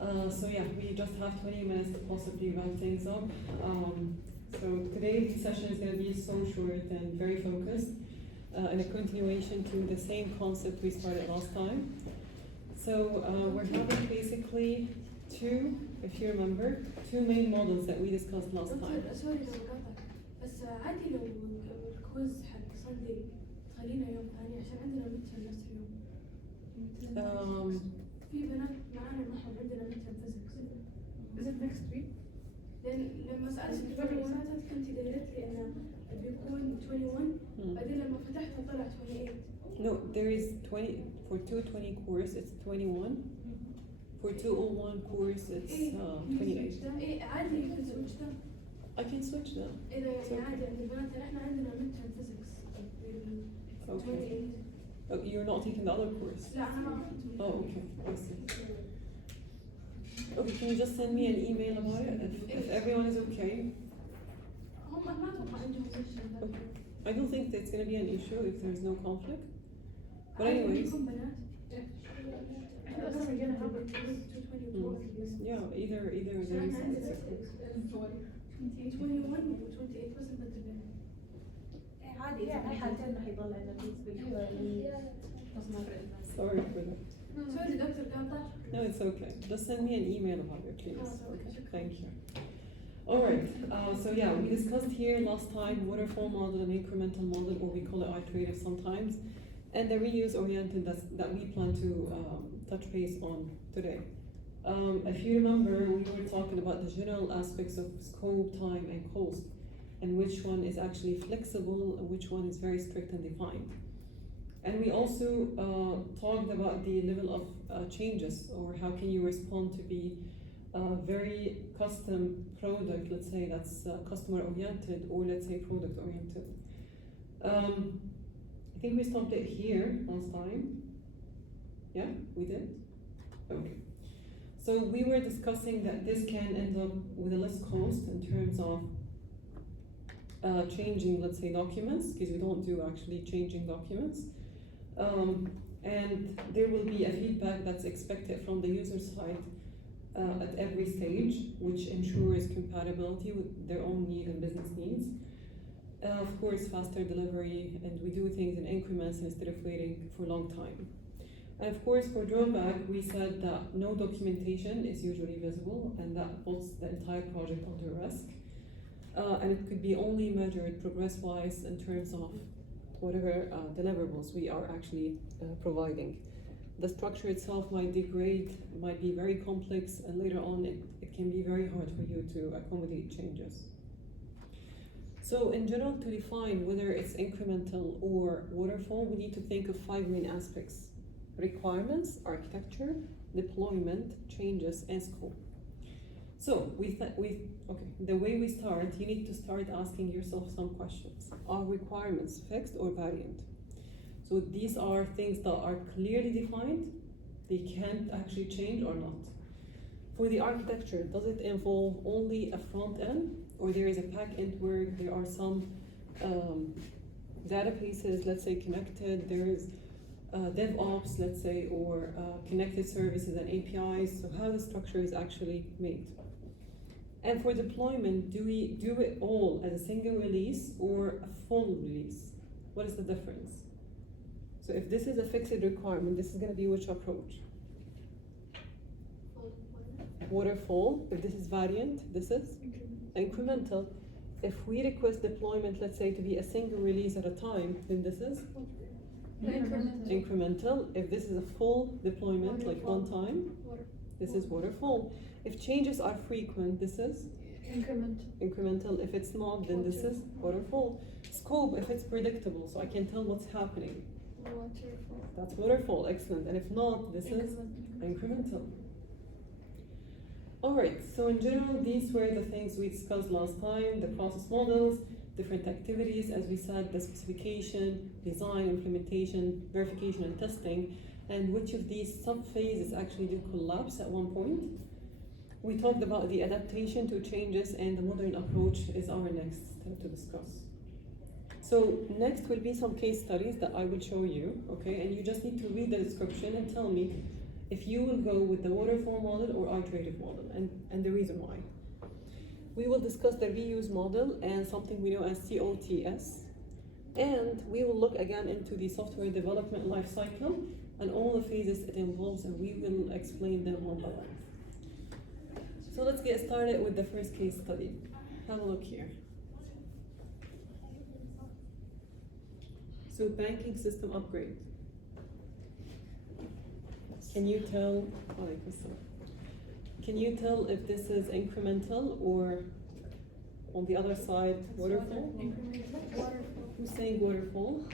So yeah, we just have 20 minutes to possibly wrap things up. So today's session is going to be so short and very focused, and a continuation to the same concept we started last time. So we're having basically two, if you remember, two main models that we discussed last time. سوري لو قاطعك بس عادي لو الكويز حق صندي خلينا يوم ثاني عشان عندنا ميدترم نفس اليوم. في بنات معانا معهم عندنا ميدترم فيزيكس. Is it next week؟ لأن لما سألت المرة اللي فاتت كنت قالت لي إنه بيكون 21 بعدين لما فتحتها طلع 28. No, there is 20 for 220 course. It's 21. For 201 course, it's 28. إيه عادي يمكن switch ده. I can switch them. إذا يعني عادي عند البنات إحنا عندنا midterm physics. Okay. Oh, you're not taking the other course? لا أنا ما Oh, okay. I see. Okay, can you just send me an email about it if everyone is okay? هم ما أتوقع عندهم midterm. Okay. I don't think that's going to be an issue if there's no conflict. But anyways. بنات. Yeah, either there is. 21 و 28 بس بدل. عادي في الحالتين رح يضل عندنا بالنسبة Sorry for that. سوري دكتور قاطع. No, it's okay. Just send me an email about it, please. Okay, thank you. All right. So yeah, we discussed here last time waterfall model and incremental model, or we call it iterative sometimes, and the reuse oriented that we plan to touch base on today. If you remember, we were talking about the general aspects of scope, time, and cost, and which one is actually flexible and which one is very strict and defined. And we also talked about the level of changes, or how can you respond to be a very custom product, let's say that's customer oriented, or let's say product oriented. I think we stopped it here last time. Yeah, we did? Okay. So we were discussing that this can end up with a less cost in terms of changing, let's say, documents, because we don't do actually changing documents. And there will be a feedback that's expected from the user side at every stage, which ensures compatibility with their own need and business needs. Of course, faster delivery, and we do things in increments instead of waiting for a long time. And of course, for drawback, we said that no documentation is usually visible, and that puts the entire project under risk. And it could be only measured progress-wise in terms of whatever deliverables we are actually providing. The structure itself might degrade, might be very complex, and later on it can be very hard for you to accommodate changes. So in general, to define whether it's incremental or waterfall, we need to think of 5 main aspects: requirements, architecture, deployment, changes, and scope. So the way we start, you need to start asking yourself some questions. Are requirements fixed or variant? So these are things that are clearly defined, they can't actually change or not. For the architecture, does it involve only a front end, or there is a back end where there are some databases, let's say, connected, there is DevOps, let's say, or connected services and APIs, so how the structure is actually made. And for deployment, do we do it all as a single release or a full release? What is the difference? So if this is a fixed requirement, this is going to be which approach? Waterfall. If this is variant, this is incremental. If we request deployment, let's say, to be a single release at a time, then this is incremental. If this is a full deployment, like one time, this is waterfall. If changes are frequent, this is incremental. If it's not, then this is waterfall. Scope, if it's predictable, so I can tell what's happening. That's waterfall, excellent. And if not, this is incremental. All right, so in general, these were the things we discussed last time: the process models, different activities, as we said, the specification, design, implementation, verification, and testing, and which of these sub-phases actually do collapse at one point. We talked about the adaptation to changes, and the modern approach is our next step to discuss. So next will be some case studies that I will show you, okay? And you just need to read the description and tell me if you will go with the waterfall model or iterative model, and the reason why. We will discuss the reuse model and something we know as COTS, and we will look again into the software development life cycle and all the phases it involves, and we will explain them one by one. So let's get started with the first case study. Have a look here. So banking system upgrade. Can you tell, can you tell if this is incremental or on the other side, waterfall? Waterfall. Who's saying waterfall?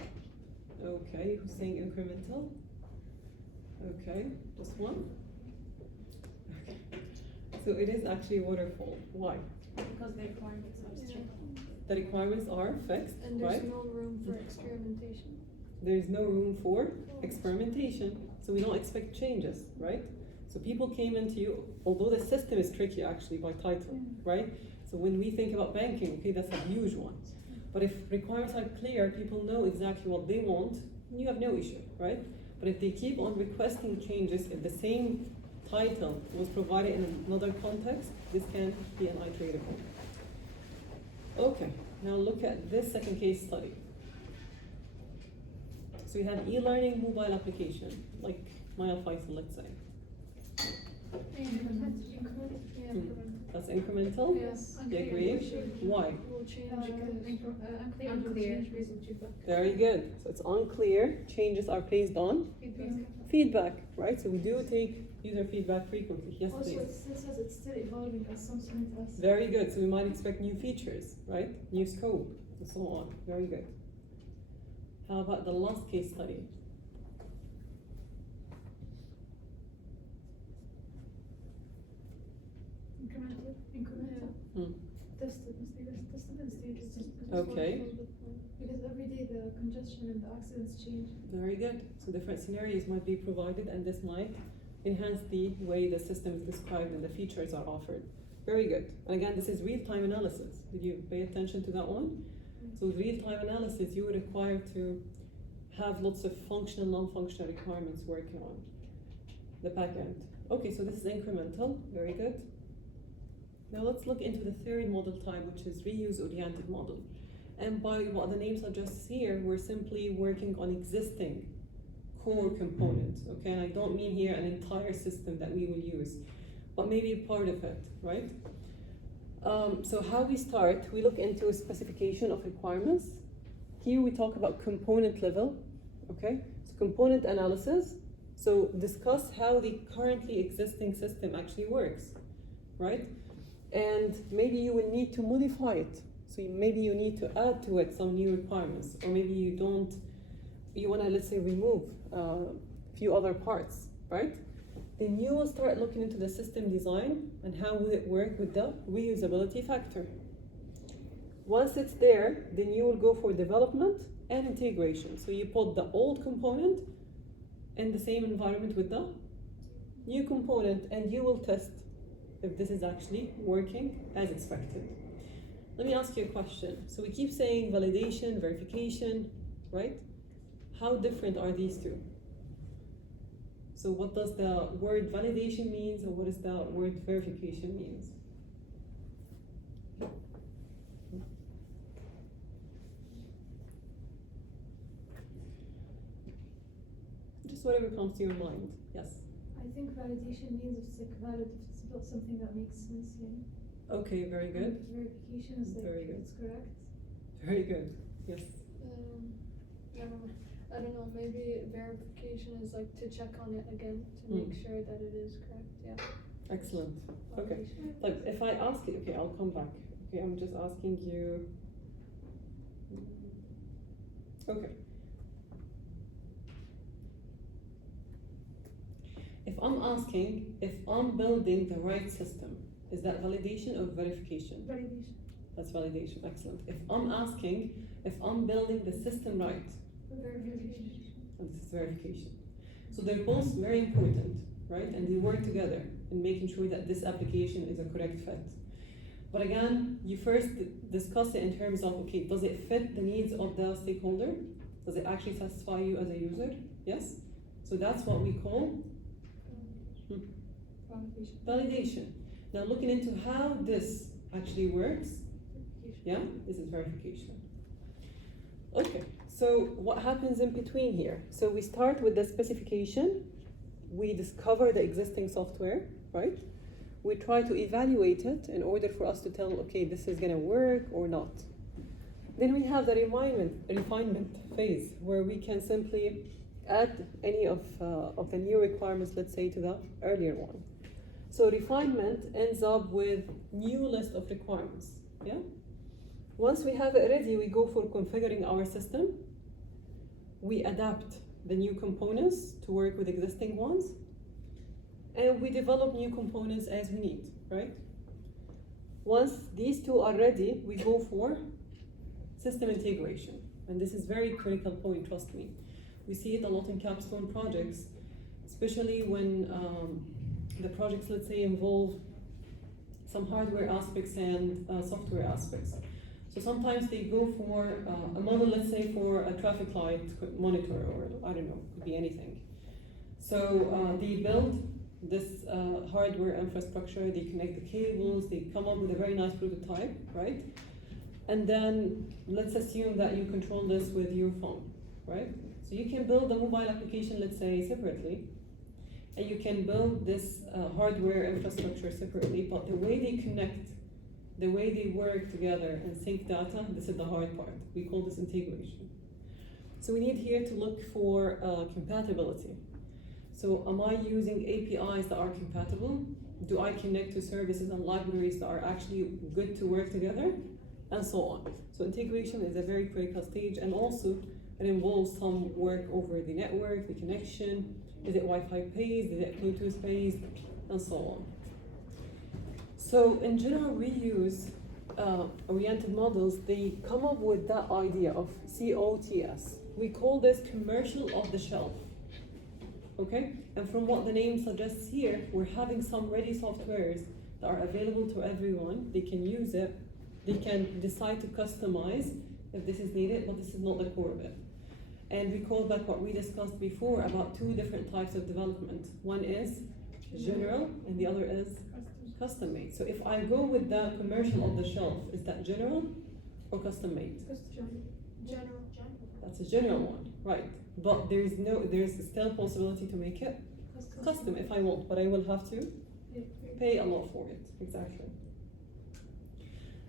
Okay, who's saying incremental? Okay, just one? Okay. So it is actually waterfall. Why? Because the requirements are strict. The requirements are fixed, And there's right? no room for experimentation. There's no room for experimentation, so we don't expect changes, right? So people came into you, although the system is tricky actually by title, right? So when we think about banking, okay, that's a huge one. But if requirements are clear, people know exactly what they want, you have no issue, right? But if they keep on requesting changes, if the same title was provided in another context, this can be an iterative one. Okay, now look at this second case study. So you have e-learning mobile application, like MyPython, let's say. That's incremental? Yes. You agree? Why? Will change Unclear. Very good. So it's unclear. Changes are based on feedback, right? So we do take user feedback frequently. Yes, Also, please. it still says it's still evolving as something else. Very good. So we might expect new features, right? New scope, and so on. Very good. How about the last case study? Incremental. Hmm. Tested in stages. Okay. Because every day the congestion and the accidents change. Very good. So different scenarios might be provided, and this might enhance the way the system is described and the features are offered. Very good. And again, this is real-time analysis. Did you pay attention to that one? So with real-time analysis, you would require to have lots of functional, non-functional requirements working on the back end. Okay, so this is incremental. Very good. Now let's look into the third model type, which is reuse-oriented model. And by what the name suggests here, we're simply working on existing core components, okay? And I don't mean here an entire system that we will use, but maybe a part of it, right? So how we start, we look into a specification of requirements. Here we talk about component level, okay? So component analysis, so discuss how the currently existing system actually works, right? And maybe you will need to modify it. So maybe you need to add to it some new requirements, or maybe you don't, you wanna, let's say, remove a few other parts, right? Then you will start looking into the system design and how will it work with the reusability factor. Once it's there, then you will go for development and integration. So you put the old component in the same environment with the new component, and you will test if this is actually working as expected. Let me ask you a question. So we keep saying validation, verification, right? How different are these two? So what does the word validation means, and what does the word verification means? Just whatever comes to your mind. Yes. I think validation means it's like valid if it's about something that makes sense, yeah. Okay, very good. And verification is like Very good. it's correct. Very good. Yes. I don't know, maybe verification is like to check on it again to make sure that it is correct, yeah. Excellent. Okay. Validation. Like if I ask you, okay, I'll come back. Okay, I'm just asking you. Okay. If I'm asking if I'm building the right system, is that validation or verification? Validation. That's validation. Excellent. If I'm asking if I'm building the system right, Verification. and this is verification. So they're both very important, right? And they work together in making sure that this application is a correct fit. But again, you first discuss it in terms of, okay, does it fit the needs of the stakeholder? Does it actually satisfy you as a user? Yes? So that's what we call Validation. Now looking into how this actually works. Yeah, this is verification. Okay, so what happens in between here? So we start with the specification, we discover the existing software, right? We try to evaluate it in order for us to tell, okay, this is gonna work or not. Then we have the refinement phase, where we can simply add any of the new requirements, let's say, to the earlier one. So refinement ends up with new list of requirements, yeah? Once we have it ready, we go for configuring our system. We adapt the new components to work with existing ones. And we develop new components as we need, right? Once these two are ready, we go for system integration. And this is very critical point, trust me. We see it a lot in capstone projects, especially when the projects, let's say, involve some hardware aspects and software aspects. So sometimes they go for a model, let's say, for a traffic light monitor, or I don't know, could be anything. So they build this hardware infrastructure, they connect the cables, they come up with a very nice prototype, right? And then let's assume that you control this with your phone, right? So you can build a mobile application, let's say, separately, and you can build this hardware infrastructure separately, but the way they connect, the way they work together and sync data, this is the hard part. We call this integration. So we need here to look for compatibility. So am I using APIs that are compatible? Do I connect to services and libraries that are actually good to work together? And so on. So integration is a very critical stage, and also it involves some work over the network, the connection. Is it Wi-Fi based? Is it Bluetooth based? And so on. So in general, we use oriented models. They come up with that idea of COTS. We call this commercial off the shelf. Okay? And from what the name suggests here, we're having some ready softwares that are available to everyone. They can use it. They can decide to customize if this is needed, but this is not the core of it. And we call back what we discussed before about two different types of development. One is general, and the other is custom made. So if I go with the commercial off the shelf, is that general or custom made? General. That's a general one, right? But there's still possibility to make it custom if I want, but I will have to pay a lot for it. Exactly.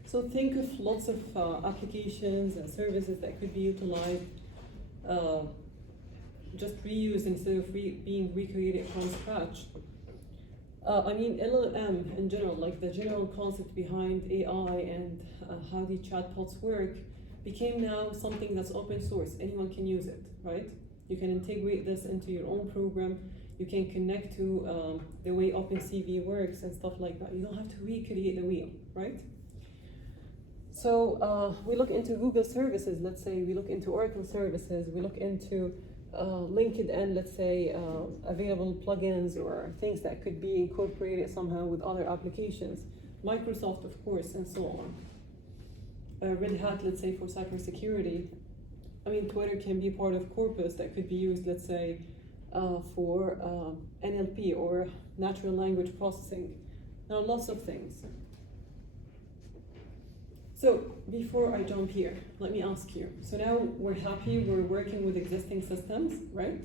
So think of lots of applications and services that could be utilized, just reused instead of being recreated from scratch. I mean, LLM in general, like the general concept behind AI and how the chatbots work, became now something that's open source. Anyone can use it, right? You can integrate this into your own program. You can connect to the way OpenCV works and stuff like that. You don't have to recreate the wheel, right? So we look into Google services, let's say, we look into Oracle services, we look into LinkedIn, let's say, available plugins or things that could be incorporated somehow with other applications. Microsoft, of course, and so on. Red Hat, let's say, for cybersecurity. I mean, Twitter can be part of corpus that could be used, let's say, for NLP or natural language processing. There are lots of things. So before I jump here, let me ask you. So now we're happy, we're working with existing systems, right?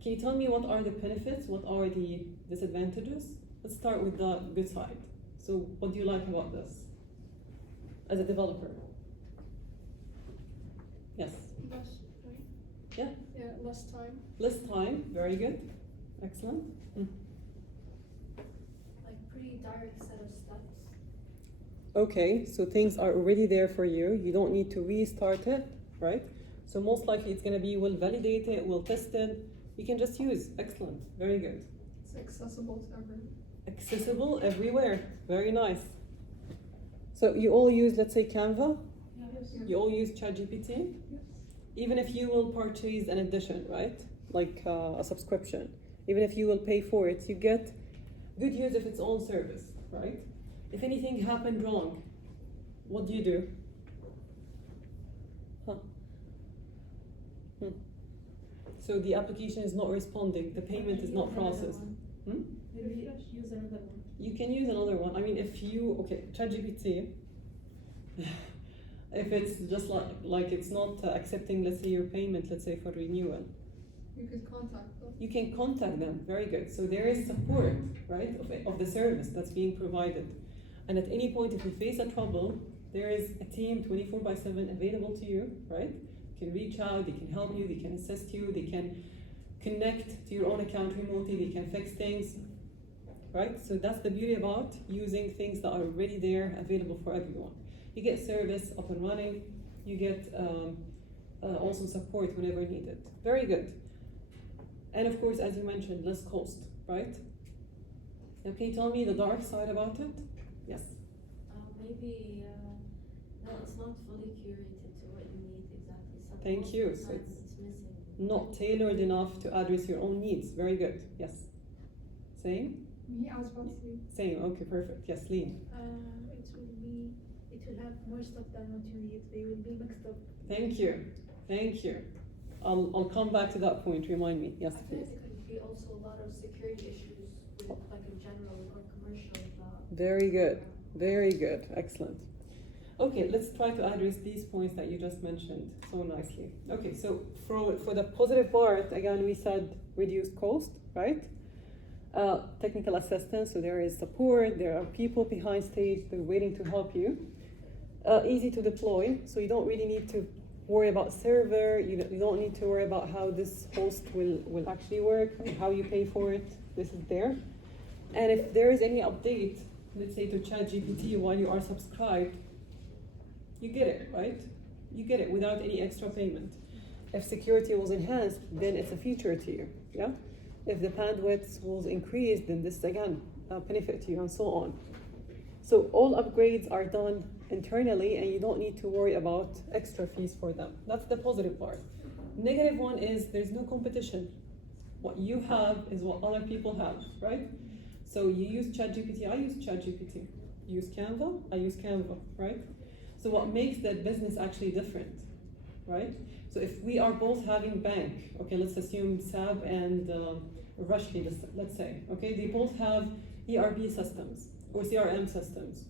Can you tell me what are the benefits? What are the disadvantages? Let's start with the good side. So what do you like about this as a developer? Yes? Less, right? Yeah? Yeah, less time. Less time, very good. Excellent. Like pretty direct set of steps. Okay, so things are already there for you. You don't need to restart it, right? So most likely it's gonna be, we'll validate it, we'll test it. You can just use. Excellent, very good. It's accessible to everyone. Accessible everywhere, very nice. So you all use, let's say, Canva? Yes. You all use ChatGPT? Yes. Even if you will purchase an edition, right? Like a subscription. Even if you will pay for it, you get good use of its own service, right? If anything happened wrong, what do you do? So the application is not responding, the payment is not processed. Maybe use another one. You can use another one. I mean, if you, okay, ChatGPT, if it's just like it's not accepting, let's say, your payment, let's say for renewal, You could contact them. you can contact them. Very good. So there is support, right, of the service that's being provided. And at any point, if you face a trouble, there is a team 24/7 available to you, right? You can reach out, they can help you, they can assist you, they can connect to your own account remotely, they can fix things, right? So that's the beauty about using things that are already there, available for everyone. You get service up and running, you get also support whenever needed. Very good. And of course, as you mentioned, less cost, right? Now, can you tell me the dark side about it? Yes. Maybe no, it's not fully curated to what you need exactly. Thank you. So Sometimes it's missing. Not tailored enough to address your own needs. Very good. Yes. Same? Me, I was about to say. Same. Okay, perfect. Yes, Lean. It will have more stuff than what you need. They will be mixed up. Thank you. Thank you. I'll come back to that point. Remind me. Yes, I feel please. like there could be also a lot of security issues with like a general or commercial. Very good. Very good. Excellent. Okay, let's try to address these points that you just mentioned so nicely. Okay, so for the positive part, again, we said reduced cost, right? Technical assistance, so there is support, there are people behind stage, they're waiting to help you. Easy to deploy, so you don't really need to worry about server, you don't need to worry about how this host will actually work, or how you pay for it, this is there. And if there is any update, let's say to ChatGPT while you are subscribed, you get it, right? You get it without any extra payment. If security was enhanced, then it's a feature to you, yeah? If the bandwidth was increased, then this is again a benefit to you, and so on. So all upgrades are done internally, and you don't need to worry about extra fees for them. That's the positive part. Negative one is there's no competition. What you have is what other people have, right? So you use ChatGPT, I use ChatGPT. You use Canva, I use Canva, right? So what makes that business actually different, right? So if we are both having bank, okay, let's assume Sab and Rushdie, let's say, okay, they both have ERP systems or CRM systems.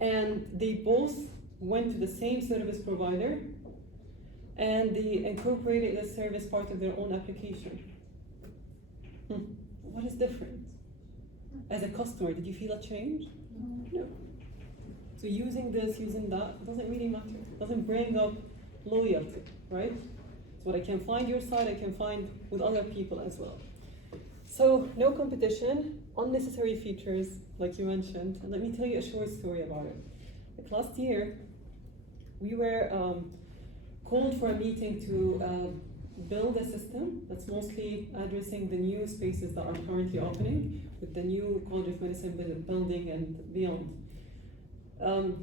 And they both went to the same service provider and they incorporated the service part of their own application. What is different? As a customer, did you feel a change? No. So using this, using that, doesn't really matter. Doesn't bring up loyalty, right? So what I can find your side, I can find with other people as well. So no competition, unnecessary features, like you mentioned. And let me tell you a short story about it. Like last year, we were called for a meeting to build a system that's mostly addressing the new spaces that are currently opening with the new College of Medicine building and beyond.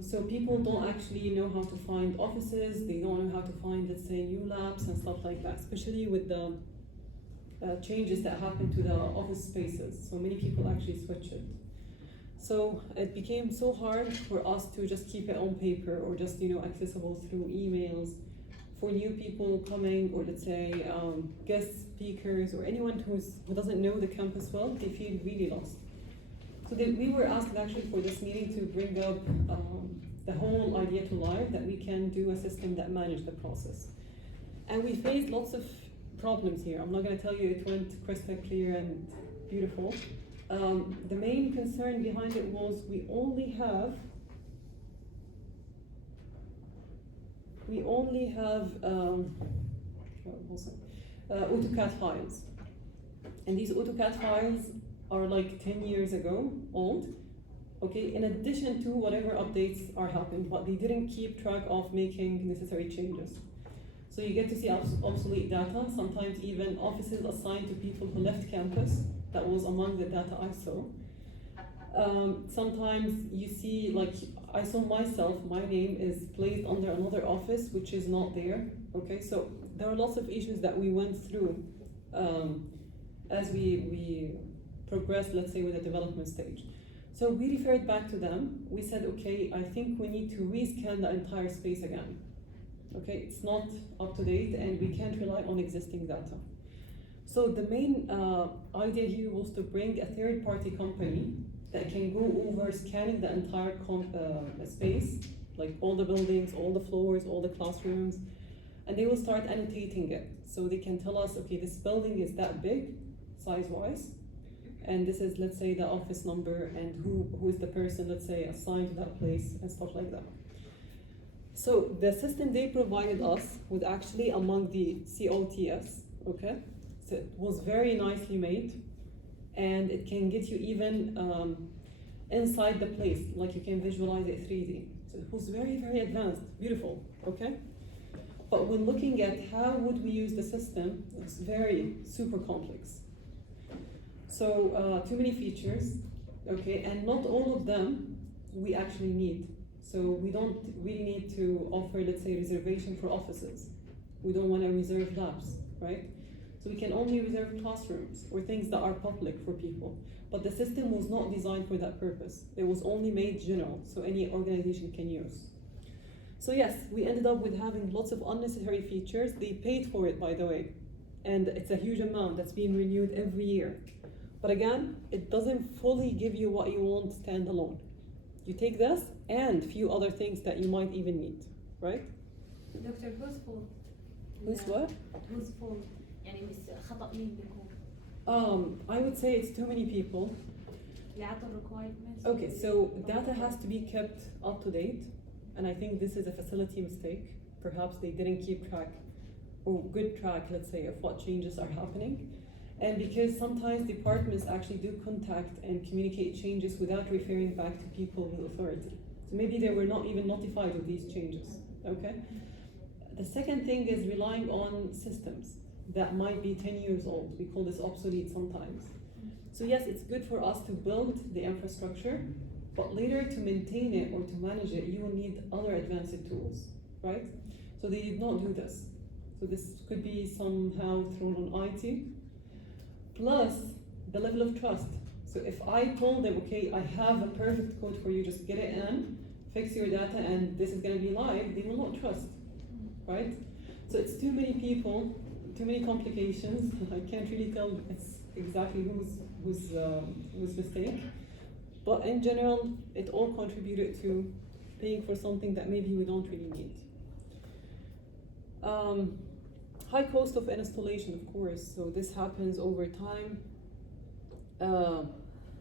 So people don't actually know how to find offices, they don't know how to find, let's say, new labs and stuff like that, especially with the changes that happened to the office spaces. So many people actually switched it. So it became so hard for us to just keep it on paper or just, accessible through emails for new people coming, or let's say guest speakers or anyone who doesn't know the campus well, they feel really lost. So we were asked actually for this meeting to bring up the whole idea to life, that we can do a system that manages the process. And we faced lots of problems here. I'm not going to tell you it went crystal clear and beautiful. The main concern behind it was we only have AutoCAD files. And these AutoCAD files are like 10 years ago old, okay, in addition to whatever updates are happening, but they didn't keep track of making necessary changes. So you get to see obsolete data, sometimes even offices assigned to people who left campus, that was among the data I saw. Sometimes you see, like, I saw myself, my name is placed under another office, which is not there, okay? So there are lots of issues that we went through as we progressed, let's say, with the development stage. So we referred back to them. We said, okay, I think we need to rescan the entire space again. Okay, it's not up to date and we can't rely on existing data. So the main idea here was to bring a third-party company that can go over scanning the entire space, like all the buildings, all the floors, all the classrooms, and they will start annotating it. So they can tell us, okay, this building is that big, size-wise, and this is, let's say, the office number, and who is the person, let's say, assigned to that place, and stuff like that. So the system they provided us was actually among the COTS, okay? So it was very nicely made, and it can get you even inside the place, like you can visualize it 3D. So it was very, very advanced, beautiful, okay? But when looking at how would we use the system, it's very super complex. So too many features, okay, and not all of them we actually need. So we don't really need to offer, let's say, reservation for offices. We don't want to reserve labs, right? So we can only reserve classrooms or things that are public for people. But the system was not designed for that purpose. It was only made general, so any organization can use. So yes, we ended up with having lots of unnecessary features. They paid for it, by the way, and it's a huge amount that's being renewed every year. But again, it doesn't fully give you what you want standalone. You take this and few other things that you might even need, right? دكتور who's fault؟ Who's what? who's fault؟ يعني خطأ مين بيكون؟ I would say it's too many people. اللي عطوا requirements. Okay, so data has to be kept up to date, and I think this is a facility mistake. Perhaps they didn't keep track, or good track, let's say, of what changes are happening. And because sometimes departments actually do contact and communicate changes without referring back to people with authority. So maybe they were not even notified of these changes, okay? The second thing is relying on systems that might be 10 years old. We call this obsolete sometimes. So yes, it's good for us to build the infrastructure, but later to maintain it or to manage it, you will need other advanced tools, right? So they did not do this. So this could be somehow thrown on IT. Plus the level of trust. So if I told them, okay, I have a perfect code for you, just get it in, fix your data, and this is gonna be live, they will not trust, right? So it's too many people, too many complications. I can't really tell it's exactly whose mistake. But in general, it all contributed to paying for something that maybe we don't really need. High cost of installation, of course. So this happens over time.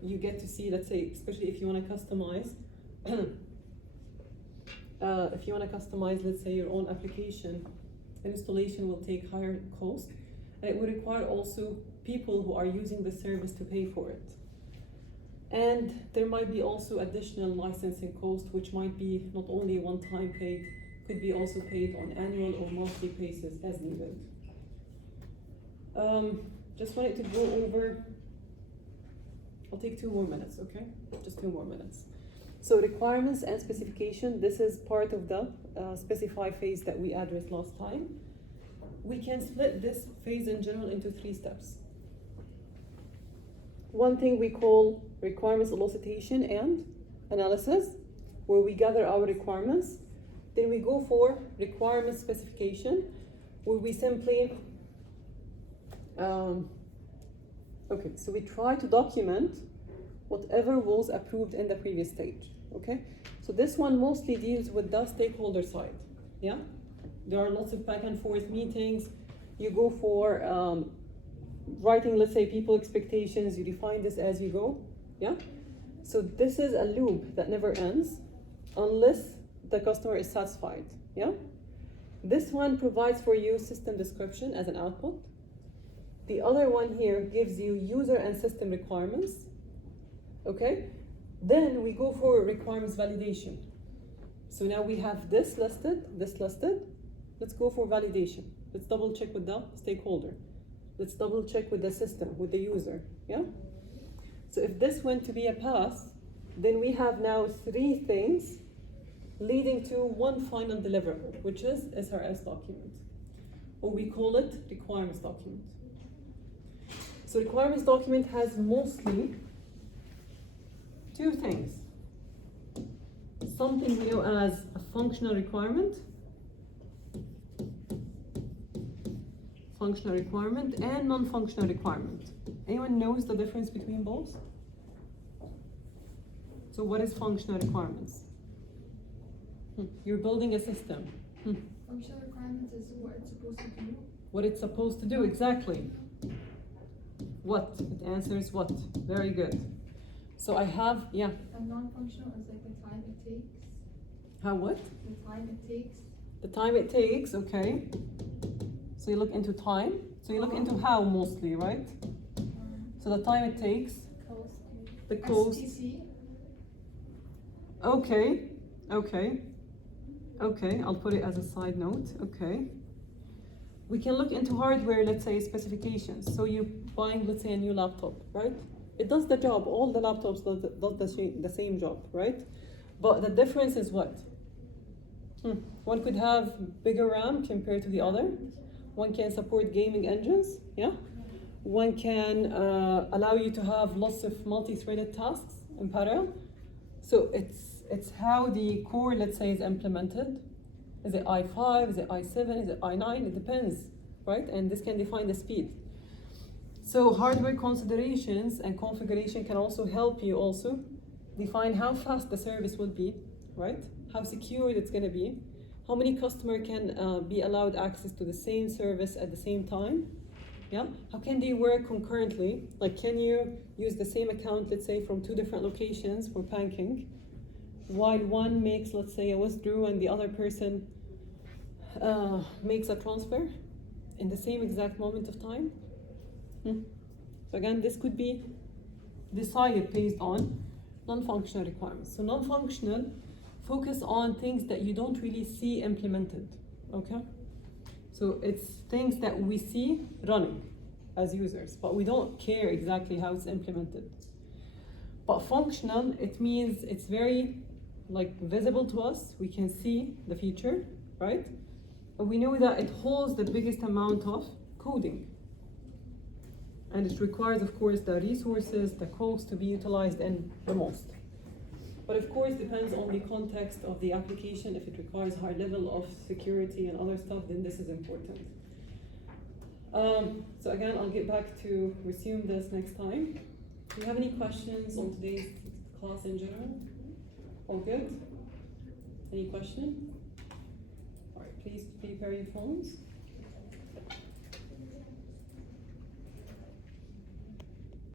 You get to see, let's say, especially if you want to customize, let's say, your own application, installation will take higher cost, and it would require also people who are using the service to pay for it. And there might be also additional licensing cost, which might be not only one-time paid, could be also paid on annual or monthly basis as needed. Just wanted to go over, I'll take 2 more minutes, okay? Just 2 more minutes. So requirements and specification, this is part of the specify phase that we addressed last time. We can split this phase in general into 3 steps. One thing we call requirements elicitation and analysis, where we gather our requirements. Then we go for requirement specification, where we simply, okay, so we try to document whatever was approved in the previous stage, okay? So this one mostly deals with the stakeholder side, yeah? There are lots of back and forth meetings. You go for writing, let's say, people expectations, you define this as you go, yeah? So this is a loop that never ends unless the customer is satisfied, yeah? This one provides for you system description as an output. The other one here gives you user and system requirements, okay? Then we go for requirements validation. So now we have this listed. Let's go for validation. Let's double check with the stakeholder. Let's double check with the system, with the user, yeah? So if this went to be a pass, then we have now 3 things leading to one final deliverable, which is SRS document, or we call it requirements document. So requirements document has mostly 2 things. Something we know as a functional requirement, functional requirement and non-functional requirement. Anyone knows the difference between both? So what is functional requirements? You're building a system. Functional requirements is what it's supposed to do. What it's supposed to do, exactly. What? It answers what. Very good. So I have, yeah. And non-functional is like the time it takes. How what? The time it takes. The time it takes, okay. So you look into time. So you look into how mostly, right? So the time it takes, the cost. STC. Okay, okay. Okay, I'll put it as a side note, okay. We can look into hardware, let's say specifications. So you're buying, let's say, a new laptop, right? It does the job, all the laptops do the same job, right? But the difference is what? One could have bigger RAM compared to the other. One can support gaming engines, yeah? One can allow you to have lots of multi-threaded tasks in parallel. So it's how the core, let's say, is implemented. Is it i5, is it i7, is it i9? It depends, right? And this can define the speed. So hardware considerations and configuration can also help you also define how fast the service will be, right? How secure it's gonna be. How many customers can be allowed access to the same service at the same time? Yeah. How can they work concurrently? Like, can you use the same account, let's say, from 2 different locations for banking, while one makes, let's say, a withdrawal and the other person makes a transfer in the same exact moment of time? So again, this could be decided based on non-functional requirements. So non-functional focus on things that you don't really see implemented, okay? So it's things that we see running as users, but we don't care exactly how it's implemented. But functional, it means it's very visible to us. We can see the feature, right? But we know that it holds the biggest amount of coding. And it requires, of course, the resources, the cost to be utilized in the most. But of course, depends on the context of the application. If it requires high level of security and other stuff, then this is important. So again, I'll get back to resume this next time. Do you have any questions on today's class in general? All good? Any question? All right, please prepare your phones.